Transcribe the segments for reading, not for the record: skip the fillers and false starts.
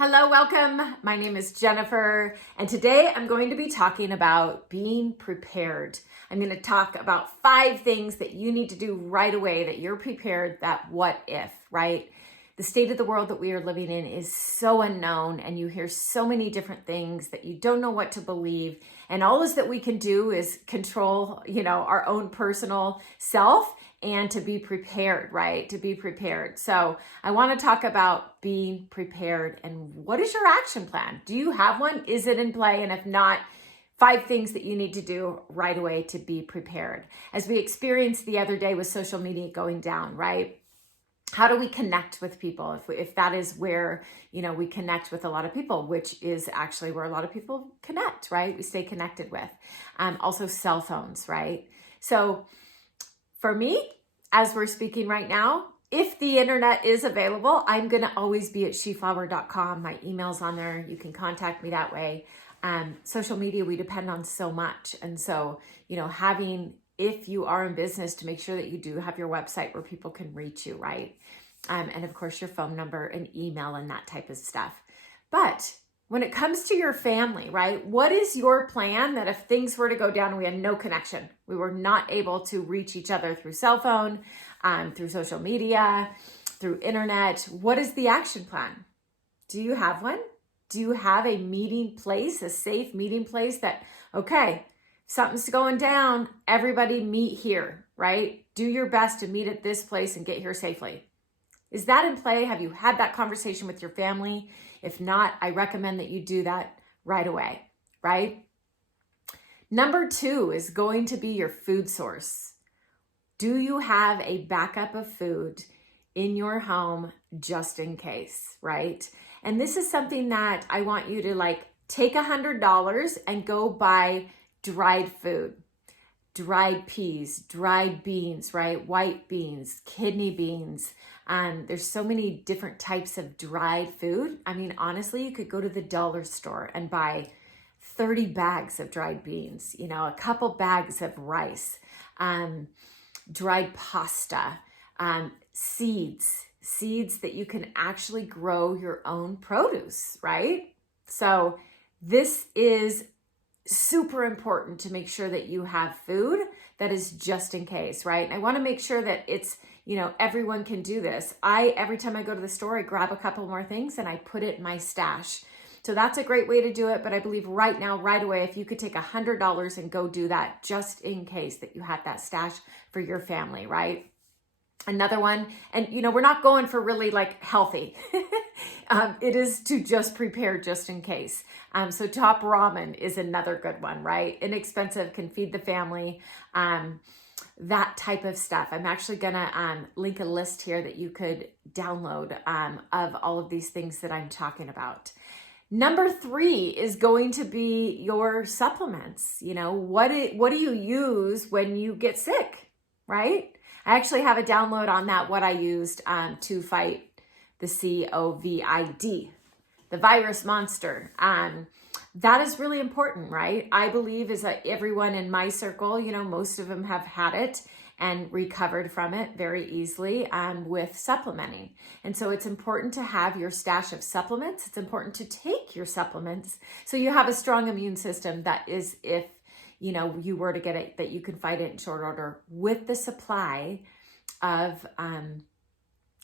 Hello, welcome. My name is Jennifer, and today I'm going to be talking about being prepared. I'm going to talk about 5 things that you need to do right away that you're prepared, that what if, right? The state of the world that we are living in is so unknown, and you hear so many different things that you don't know what to believe. And all is that we can do is control, our own personal self and to be prepared, right? To be prepared. So I want to talk about being prepared and what is your action plan? Do you have one? Is it in play? And if not, 5 things that you need to do right away to be prepared. As we experienced the other day with social media going down, right? How do we connect with people if that is where, we connect with a lot of people, which is actually where a lot of people connect, right? We stay connected with. Also cell phones, right? So for me, as we're speaking right now, if the internet is available, I'm going to always be at sheflower.com. My email's on there. You can contact me that way. Social media, we depend on so much. And so, if you are in business, to make sure that you do have your website where people can reach you, right? And of course, your phone number and email and that type of stuff. But when it comes to your family, right? What is your plan that if things were to go down and we had no connection, we were not able to reach each other through cell phone, through social media, through internet, what is the action plan? Do you have one? Do you have a meeting place, a safe meeting place that, okay, something's going down, everybody meet here, right? Do your best to meet at this place and get here safely. Is that in play? Have you had that conversation with your family? If not, I recommend that you do that right away, right? Number 2 is going to be your food source. Do you have a backup of food in your home just in case, right? And this is something that I want you to take $100 and go buy dried food, dried peas, dried beans, right? White beans, kidney beans. There's so many different types of dried food. I mean, honestly, you could go to the dollar store and buy 30 bags of dried beans, a couple bags of rice, dried pasta, seeds that you can actually grow your own produce, right? So this is super important to make sure that you have food that is just in case, right? And I want to make sure that it's, everyone can do this. Every time I go to the store, I grab a couple more things and I put it in my stash. So that's a great way to do it. But I believe right now, right away, if you could take $100 and go do that just in case that you have that stash for your family, right? Another one, and we're not going for really healthy. It is to just prepare just in case. So Top Ramen is another good one, right? Inexpensive, can feed the family, that type of stuff. I'm actually gonna link a list here that you could download of all of these things that I'm talking about. Number 3 is going to be your supplements. What do you use when you get sick, right? I actually have a download on that, what I used to fight the COVID, the virus monster. That is really important, right? I believe is that everyone in my circle, most of them have had it and recovered from it very easily with supplementing. And so it's important to have your stash of supplements. It's important to take your supplements so you have a strong immune system that is, if you were to get it, that you can fight it in short order with the supply of,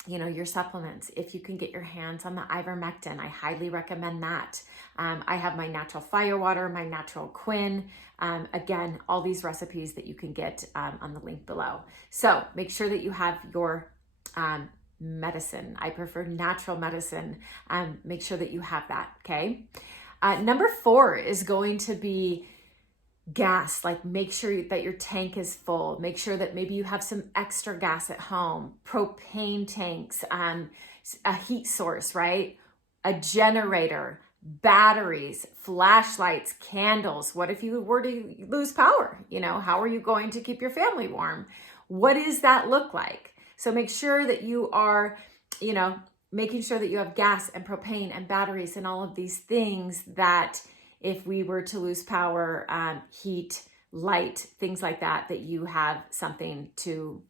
your supplements. If you can get your hands on the ivermectin, I highly recommend that. I have my natural firewater, my natural quinn. Again, all these recipes that you can get on the link below. So make sure that you have your medicine. I prefer natural medicine. Make sure that you have that, okay? Number 4 is going to be gas. Make sure that your tank is full. Make sure that maybe you have some extra gas at home, propane tanks, a heat source, right? A generator, batteries, flashlights, candles. What if you were to lose power? How are you going to keep your family warm? What does that look like? So make sure that you are, making sure that you have gas and propane and batteries and all of these things that if we were to lose power, heat, light, things like that, that you have something to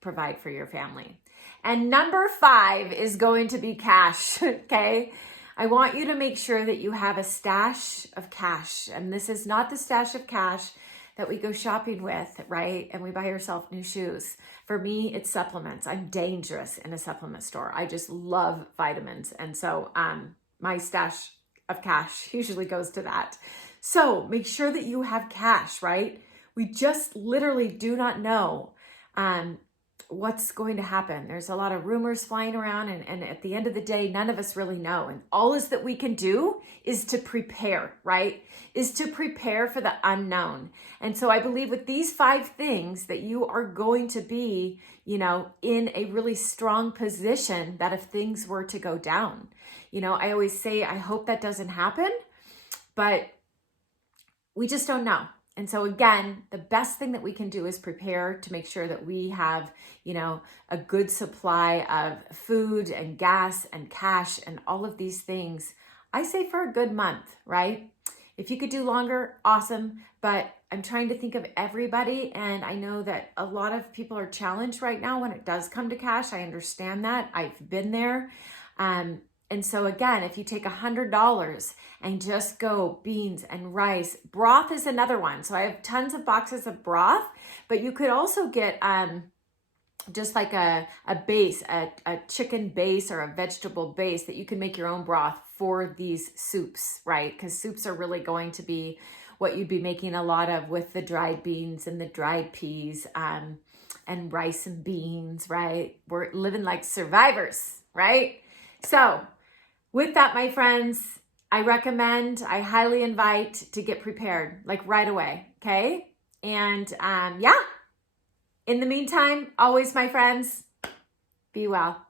provide for your family. And number 5 is going to be cash, okay? I want you to make sure that you have a stash of cash. And this is not the stash of cash that we go shopping with, right? And we buy ourselves new shoes. For me, it's supplements. I'm dangerous in a supplement store. I just love vitamins. And so my stash of cash usually goes to that. So make sure that you have cash, right? We just literally do not know what's going to happen. There's a lot of rumors flying around, and at the end of the day, none of us really know. And all is that we can do is to prepare, right? Is to prepare for the unknown. And so I believe with these 5 things that you are going to be, in a really strong position that if things were to go down, I always say, I hope that doesn't happen, but we just don't know. And so again, the best thing that we can do is prepare to make sure that we have, a good supply of food and gas and cash and all of these things. I say for a good month, right? If you could do longer, awesome. But I'm trying to think of everybody. And I know that a lot of people are challenged right now when it does come to cash. I understand that. I've been there. And so again, if you take $100 and just go beans and rice, broth is another one. So I have tons of boxes of broth, but you could also get just like a base, a chicken base or a vegetable base that you can make your own broth for these soups, right? Because soups are really going to be what you'd be making a lot of with the dried beans and the dried peas and rice and beans, right? We're living like survivors, right? So with that, my friends, I highly invite to get prepared, like right away, okay? And in the meantime, always, my friends, be well.